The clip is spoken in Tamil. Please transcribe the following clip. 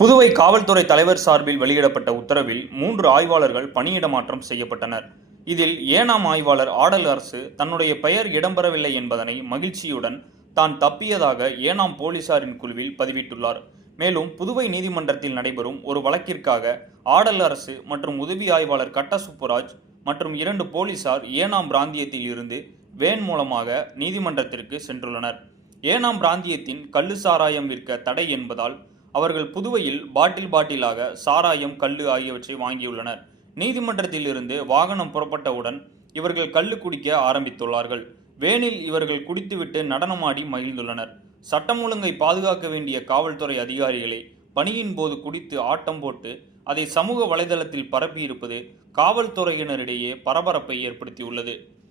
புதுவை காவல்துறை தலைவர் சார்பில் வெளியிடப்பட்ட உத்தரவில் மூன்று ஆய்வாளர்கள் பணியிட மாற்றம் செய்யப்பட்டனர். இதில் ஏனாம் ஆய்வாளர் ஆடல் அரசு தன்னுடைய பெயர் இடம்பெறவில்லை என்பதனை மகிழ்ச்சியுடன் தான் தப்பியதாக ஏனாம் போலீசாரின் குழுவில் பதிவிட்டுள்ளார். மேலும் புதுவை நீதிமன்றத்தில் நடைபெறும் ஒரு வழக்கிற்காக ஆடல் அரசு மற்றும் உதவி ஆய்வாளர் கட்ட சுப்புராஜ் மற்றும் இரண்டு போலீசார் ஏனாம் பிராந்தியத்தில் இருந்து வேன் மூலமாக நீதிமன்றத்திற்கு சென்றுள்ளனர். ஏனாம் பிராந்தியத்தின் கள்ளு சாராயம் விற்க தடை என்பதால் அவர்கள் புதுவையில் பாட்டில் பாட்டிலாக சாராயம் கல்லு ஆகியவற்றை வாங்கியுள்ளனர். நீதிமன்றத்தில் இருந்து வாகனம் புறப்பட்டவுடன் இவர்கள் கல்லு குடிக்க ஆரம்பித்துள்ளார்கள். வேனில் இவர்கள் குடித்துவிட்டு நடனமாடி மகிழ்ந்துள்ளனர். சட்டம் ஒழுங்கை பாதுகாக்க வேண்டிய காவல்துறை அதிகாரிகளை பணியின் போது குடித்து ஆட்டம் போட்டு அதை சமூக வலைதளத்தில் பரப்பியிருப்பது காவல்துறையினரிடையே பரபரப்பை ஏற்படுத்தியுள்ளது.